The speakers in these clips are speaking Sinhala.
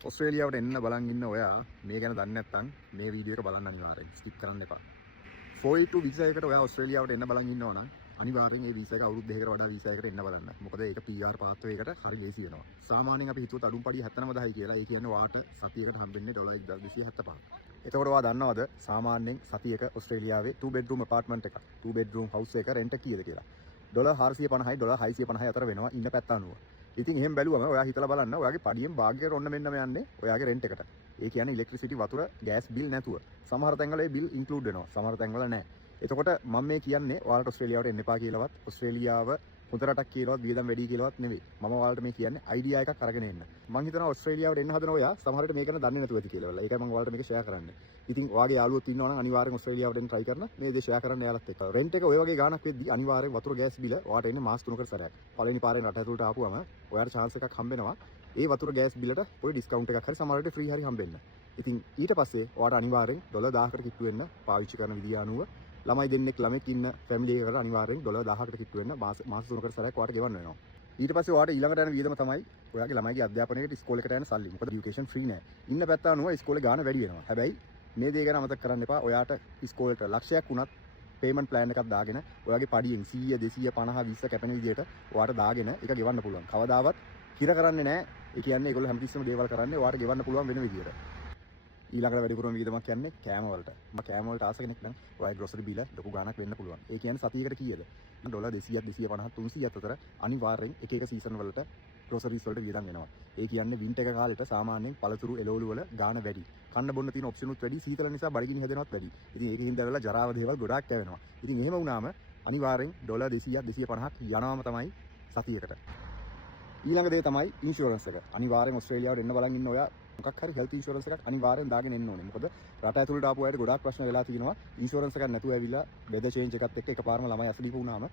ඔස්ට්‍රේලියාවට එන්න බලන් ඉන්න ඔයා මේ ගැන දන්නේ නැත්නම් මේ වීඩියෝ එක බලන්න අනිවාර්යෙන් ස්කිප් කරන්න එපා. 482 වීසා එකට ඔයා ඔස්ට්‍රේලියාවට එන්න බලන් ඉන්නවා නම් අනිවාර්යෙන් මේ වීසා එක අවුරුදු දෙකකට වඩා වීසා එකට එන්න බලන්න. මොකද ඒක PR පාත්වය එකට හරි ලේසි වෙනවා. සාමාන්‍යයෙන් අපි හිතුවත් අඩුම්පඩි 79000යි කියලා. ඒ කියන්නේ වාට සතියකට හම්බෙන්නේ $1275. එතකොට ඔයා දන්නවද සාමාන්‍යයෙන් සතියක ඔස්ට්‍රේලියාවේ 2 bedroom apartment එකක් 2 bedroom house එක රෙන්ට් එක කීයද කියලා? $450යි $650යි අතර වෙනවා ඉන්න පැත්ත අනුව. ඉතින් එහෙම බැලුවම ඔයා හිතලා බලන්න ඔයාගේ පඩියෙන් භාග්‍යයට ඔන්න මෙන්නම යන්නේ ඔයාගේ රෙන්ට් එකට. ඒ කියන්නේ ඉලෙක්ට්‍රිසිටි වතුර ගෑස් බිල් නැතුව. සමහර තැන්වල ඒ බිල් ඉන්ක්ලූඩ් වෙනවා. සමහර තැන්වල නැහැ. එතකොට මම මේ කියන්නේ ඔයාලට ඔස්ට්‍රේලියාවට එන්න එපා කියලාවත් ඔස්ට්‍රේලියාව හොඳ රටක් කියලාවත් වියදම් වැඩි කියලාවත් නෙවෙයි. මම ඔයාලට මේ කියන්නේ අයිඩියා එකක් අරගෙන එන්න. මම හිතනවා ඔස්ට්‍රේලියාවට එන්න හදන ඔයා සමහරට මේක ගැන දන්නේ නැතුව ඇති කියලා. ඒකයි මම ඔයාලට මේක ෂෙයා කරන්නේ. ඉතින් ඔයාගේ යාළුවෝ ඉන්නවා නම් අනිවාර්යෙන් ඔස්ට්‍රේලියාවට එන්න try කරන්න. මේ දේ ෂෙයා කරන්න යාළුවත් එක්ක. රෙන්ට් එක ඔය වගේ ගාණක් වෙද්දි අනිවාර්යෙන් වතුර ගෑස් බිල ඔයාට එන්නේ මාස 3කට සැරයක්. පළවෙනි පාරෙන් රට ඇතුළට ආපුවම ඔයාට chance එකක් හම්බෙනවා. ඒ වතුර ගෑස් බිලට පොඩි ඩිස්කවුන්ට් එකක් හරි සමහරවිට ෆ්‍රී හරි හම්බෙන්න. ඉතින් ඊට පස්සේ ඔයාට අනිවාර්යෙන් $1000කට කිට්ටු වෙන්න පාවිච්චි කරන විදිය අනුව ළමයි දෙන්නෙක් ළමෙක් ඉන්න ෆැමිලි එකකට අනිවාර්යෙන් $1000කට කිට්ටු වෙන්න මාස 3කට සැරයක් ඔයාට ගෙවන්න වෙනවා. ඊට පස්සේ ඔයාට ඊළඟට යන වියදම තමයි ඔයාගේ ළමයිගේ අධ්‍යාපනයේට ඉස්කෝලේකට යන සල්ලි. මොකද এডুকেෂන් ෆ්‍රී නෑ. ඉන්න පැත්ත අනුව ඉස්කෝලේ ගාණ වැඩි වෙනවා. හැබැයි මේ දේ ගැන අමතක කරන්න එපා. ඔයාට ඉස්කෝලේට ලක්ෂයක් වුණත් පේමන්ට් ප්ලෑන් එකක් දාගෙන ඔයාගේ පඩියෙන් 100 250 20 කැපෙන විදියට ඔයාට දාගෙන ඒක ගෙවන්න පුළුවන්. කවදාවත් හිර කරන්නේ නැහැ. ඒ කියන්නේ ඒගොල්ලෝ හැමතිස්සෙම දේවල් කරන්නේ ඔයාට ගෙවන්න පුළුවන් වෙන විදියට. ඊළඟට වැඩිපුරම වියදමක් කියන්නේ කෑම වලට. මම කෑම වලට ආස කෙනෙක් නම් ඔයයි ග්‍රොසරි බිල ලොකු ගාණක් වෙන්න පුළුවන්. ඒ කියන්නේ සතියකට කීයද? $200ක් 250ක් 300ක් අතර අනිවාර්යෙන් එක එක සීසන් වලට ග්‍රොසරිස් වලට වියදම් වෙනවා. ඒ කියන්නේ වින්ටර් එක කාලෙට සාමාන්‍යයෙන් පළතුරු එළවලු වල ගාණ වැඩි. කන්න බොන්න තියෙන ඔප්ෂන් උත් වැඩි, සීතල නිසා බඩගිනි හැදෙනවත් වැඩි. ඉතින් ඒකකින් දැරලා ජරාව දේවල් ගොඩාක් කැවෙනවා. ඉතින් එහෙම වුණාම අනිවාර්යෙන් $200ක් 250ක් යනවාම තමයි සතියකට. ඊළඟ දේ තමයි ඉන්ෂුරන්ස් එක. අනිවාර්යෙන් ඔස්ට්‍රේලියාවට එන්න බලන් ඉන්න ඔයා මොකක් හරි හෙල්ත් ඉන්ෂුරන්ස් එකක් අනිවාර්යෙන් දාගෙන එන්න ඕනේ. මොකද රට ඇතුළට ආපු අයට ගොඩාක් ප්‍රශ්න වෙලා තියෙනවා. ඉන්ෂුරන්ස් එකක් නැතුව ඇවිල්ලා වෙදර් චේන්ජ් එකත් එක්ක එකපාරම ළමයි අසනීප වුණාම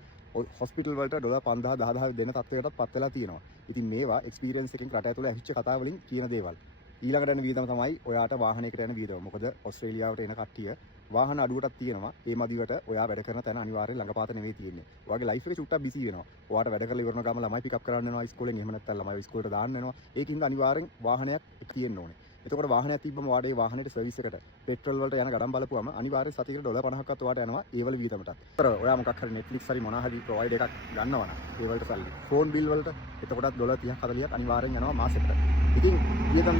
හොස්පිටල් වලට $5000 10000 දෙන තත්ත්වයකටත් පත් වෙලා තියෙනවා. ඉතින් මේවා එක්ස්පීරියන්ස් එකෙන් රට ඇතුළේ ඇහිච්ච කතා වලින් කියන දේවල්. ඊළඟට යන වියදම තමයි ඔයාට වාහනයකට යන වියදම. මොකද ඔස්ට්‍රේලියාවට එන කට්ටිය වාහන අඩුවටක් තියෙනවා. ඒ මදිවට ඔයා වැඩ කරන තැන අනිවාර්යෙන් ළඟපාත නෙවෙයි තියෙන්නේ. ඔයාගේ ලයිෆ් එක චුට්ටක් බිසි වෙනවා. ඔයාට වැඩ කරලා ඉවරන ගාම ළමයි පිකප් කරන්න යනවා ඉස්කෝලෙන්. එහෙම නැත්නම් ළමයි ඉස්කෝලේට දාන්න යනවා. ඒකින්ද අනිවාර්යෙන් වාහනයක් තියෙන්න ඕනේ. එතකොට වාහනයක් තිබ්බම ඔයාගේ වාහනේට සර්විස් එකට පෙට්‍රල් වලට යන ගඩන් බලපුවම අනිවාර්යෙන් සතියකට $50ක්වත් ඔයාට යනවා ඒ වල වියදමටත්. ඔයා මොකක් හරි Netflix හරි මොනවා හරි ප්‍රොවයිඩ් එකක් ගන්නවා නම් ඒ වලට සල්ලි. ෆෝන් බිල් වලට එතකොටත් $30ක් 40ක් අනිවාර්යෙන් යනවා මාසෙකට. ඉතින් වියදම්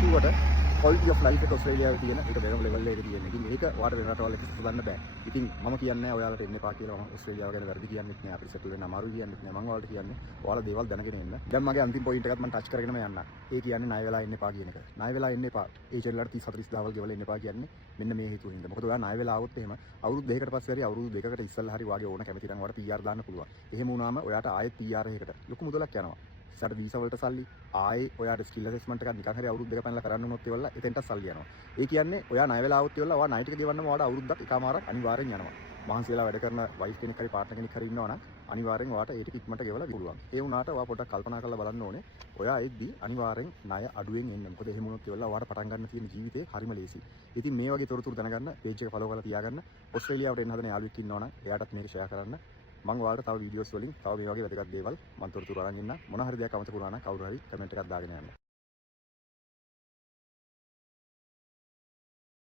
කිව්වට quality of life එක ඔස්ට්‍රේලියාවේ තියෙන ඒක වෙනම ලෙවල් එකක තියෙන. ඉතින් ඒක ඔයාට වෙන රටවල් එක්ක සුදන්න බෑ. ඉතින් මම කියන්නේ ඔයාලට එන්න එපා කියලා. මම ඔස්ට්‍රේලියාව ගැන වැරදි කියන්නෙත් නෑ. අපිට සෙටල් වෙන්න අමාරුයි කියන්නෙත් නෑ. මම ඔයාලට කියන්නේ ඔයාලා දේවල් දැනගෙන එන්න. දැන් මගේ අන්තිම පොයින්ට් එකත් මම ටච් කරගෙනම යන්න. ඒ කියන්නේ ණය වෙලා එන්න එපා කියන එක. ණය වෙලා එන්න එපා. ඒ චෙල්ලට 30 40000 ගෙවලා එන්න එපා කියන්නේ මෙන්න මේ හේතුව හින්දා. මොකද ඔයා ණය වෙලා ආවොත් එහෙම අවුරුදු දෙකකට පස්සේ හරි අවුරුදු දෙකකට ඉස්සෙල්ලා හරි වාගේ ඕන කැමති නම් ඔයාට PR දාන්න පුළුවන්. එහෙම වුණාම ඔයාට ආයෙත් PR එකකට ලොකු මුදලක් යනවා. ඉස්සරහ වීසා වලට සල්ලි ආයේ ඔයාට ස්කිල් ඇසස්මන්ට් එකක් නිකන් හරි අවුරුදු දෙක පැනලා කරන්න උනොත් ඒවල එතෙන්ට සල්ලි යනවා. ඒ කියන්නේ ඔයා ණය වෙලා આવුත් ඒවල ඔයා ණය ටික ගෙවන්නම ඔයාට අවුරුද්දක් එකමාරක් අනිවාර්යෙන් යනවා. මහන්සි වෙලා වැඩ කරන වයිෆ් කෙනෙක් හරි පාර්ට්නර් කෙනෙක් හරි ඉන්නවා නම් අනිවාර්යෙන් ඔයාට ඒ ටික ඉක්මනට ගෙවලා පුළුවන්. ඒ වුණාට ඔයා පොඩ්ඩක් කල්පනා කරලා බලන්න ඕනේ. ඔයා එද්දි අනිවාර්යෙන් ණය අඩුවෙන් එන්න. මොකද එහෙම වුණොත් ඒවල ඔයාට පටන් ගන්න තියෙන ජීවිතේ හරිම ලේසි. ඉතින් මේ වගේ තොරතුරු දැනගන්න පේජ් එක ෆලෝ කරලා තියාගන්න. ඔස්ට්‍රේලියාවට එන්න හදන යාළුවෙක් ඉන්නවා නම් එයාටත් මේක ෂෙයා කරන්න. මම ඔයාලට තව වීඩියෝස් වලින් තව මේ වගේ වැදගත් දේවල් මම තොරතුරු අරන් ඉන්න මොන හරි දෙයක් අමතක වුණා නම් කවුරු හරි කමෙන්ට් එකක් දාගෙන යන්න.